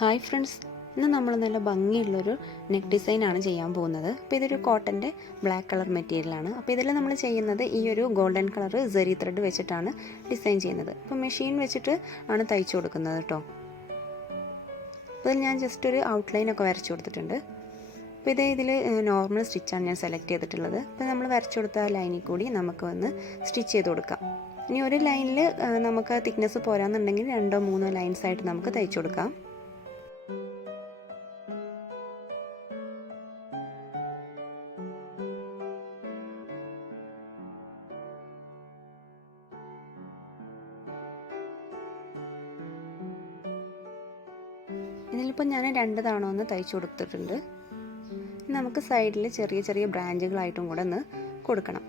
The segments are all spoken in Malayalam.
ഹായ് ഫ്രണ്ട്സ്, ഇന്ന് നമ്മൾ നല്ല ഭംഗിയുള്ളൊരു നെക്ക് ഡിസൈനാണ് ചെയ്യാൻ പോകുന്നത്. അപ്പോൾ ഇതൊരു കോട്ടൻ്റെ ബ്ലാക്ക് കളർ മെറ്റീരിയലാണ്. അപ്പോൾ ഇതിൽ നമ്മൾ ചെയ്യുന്നത് ഈ ഒരു ഗോൾഡൻ കളർ സെറി ത്രെഡ് വെച്ചിട്ടാണ് ഡിസൈൻ ചെയ്യുന്നത്. അപ്പോൾ മെഷീൻ വെച്ചിട്ട് ആണ് തയ്ച്ചു കൊടുക്കുന്നത് കേട്ടോ. അപ്പോൾ ഞാൻ ജസ്റ്റ് ഒരു ഔട്ട്ലൈനൊക്കെ വരച്ചു കൊടുത്തിട്ടുണ്ട്. അപ്പോൾ ഇതിൽ നോർമൽ സ്റ്റിച്ചാണ് ഞാൻ സെലക്ട് ചെയ്തിട്ടുള്ളത്. അപ്പോൾ നമ്മൾ വരച്ചു കൊടുത്ത ലൈനിൽ കൂടി നമുക്ക് വന്ന് സ്റ്റിച്ച് ചെയ്ത് കൊടുക്കാം. ഇനി ഒരു ലൈനിൽ നമുക്ക് തിക്നെസ് പോരാന്നുണ്ടെങ്കിൽ 2-3 ലൈൻസ് ആയിട്ട് നമുക്ക് തയ്ച്ചു കൊടുക്കാം. ഇതിലിപ്പോൾ ഞാൻ 2 തവണ ഒന്ന് തയ്ച്ചു കൊടുത്തിട്ടുണ്ട്. നമുക്ക് സൈഡിൽ ചെറിയ ചെറിയ ബ്രാഞ്ചുകളായിട്ടും കൂടെ ഒന്ന് കൊടുക്കണം.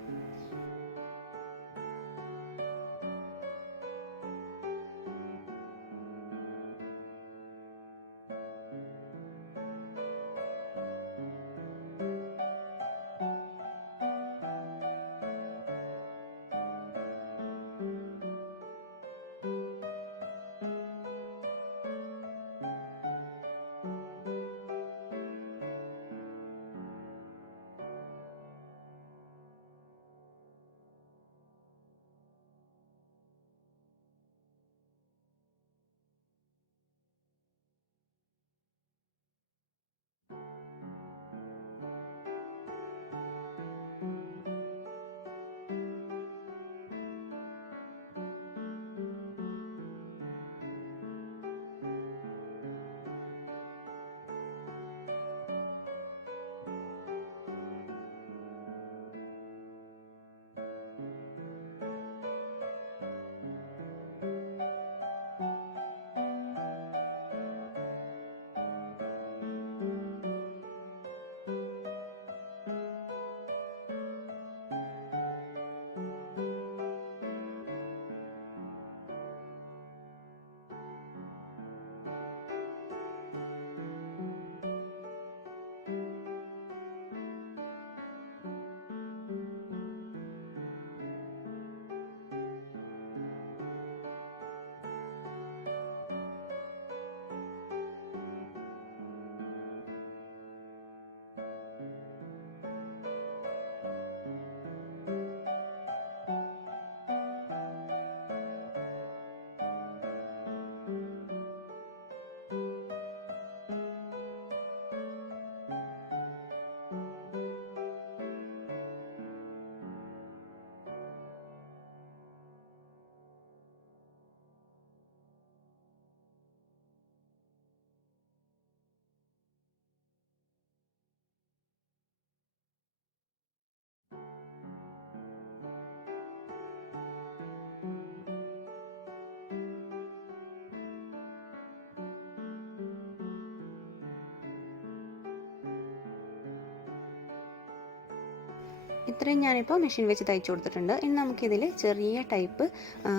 ഇത്രയും ഞാനിപ്പോൾ മെഷീൻ വെച്ച് തയ്ച്ചു കൊടുത്തിട്ടുണ്ട്. ഇനി നമുക്കിതിൽ ചെറിയ ടൈപ്പ്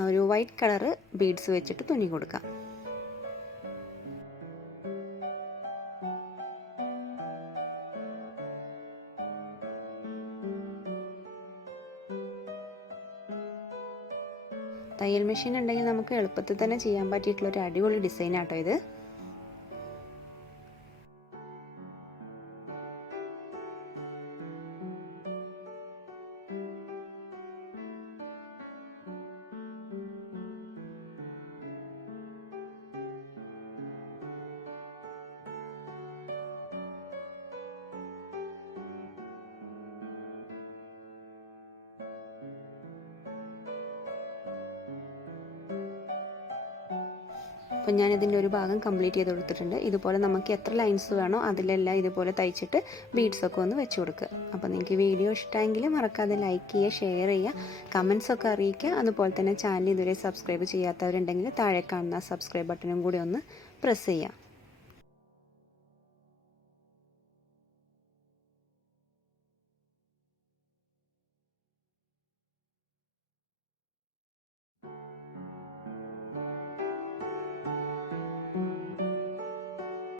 ഒരു വൈറ്റ് കളറ് ബീഡ്സ് വെച്ചിട്ട് തുന്നി കൊടുക്കാം. തയ്യൽ മെഷീൻ ഉണ്ടെങ്കിൽ നമുക്ക് എളുപ്പത്തിൽ തന്നെ ചെയ്യാൻ പറ്റിയിട്ടുള്ളൊരു അടിപൊളി ഡിസൈനാട്ടോ ഇത്. അപ്പോൾ ഞാനിതിൻ്റെ ഒരു ഭാഗം കംപ്ലീറ്റ് ചെയ്ത് കൊടുത്തിട്ടുണ്ട്. ഇതുപോലെ നമുക്ക് എത്ര ലൈൻസ് വേണോ അതിലെല്ലാം ഇതുപോലെ തയ്ച്ചിട്ട് ബീഡ്സൊക്കെ ഒന്ന് വെച്ച് കൊടുക്കുക. അപ്പോൾ നിങ്ങൾക്ക് വീഡിയോ ഇഷ്ടമെങ്കിൽ മറക്കാതെ ലൈക്ക് ചെയ്യുക, ഷെയർ ചെയ്യുക, കമൻസൊക്കെ അറിയിക്കുക. അതുപോലെ തന്നെ ചാനൽ ഇതുവരെ സബ്സ്ക്രൈബ് ചെയ്യാത്തവരുണ്ടെങ്കിൽ താഴെ കാണുന്ന സബ്സ്ക്രൈബ് ബട്ടണും കൂടി ഒന്ന് പ്രസ് ചെയ്യുക.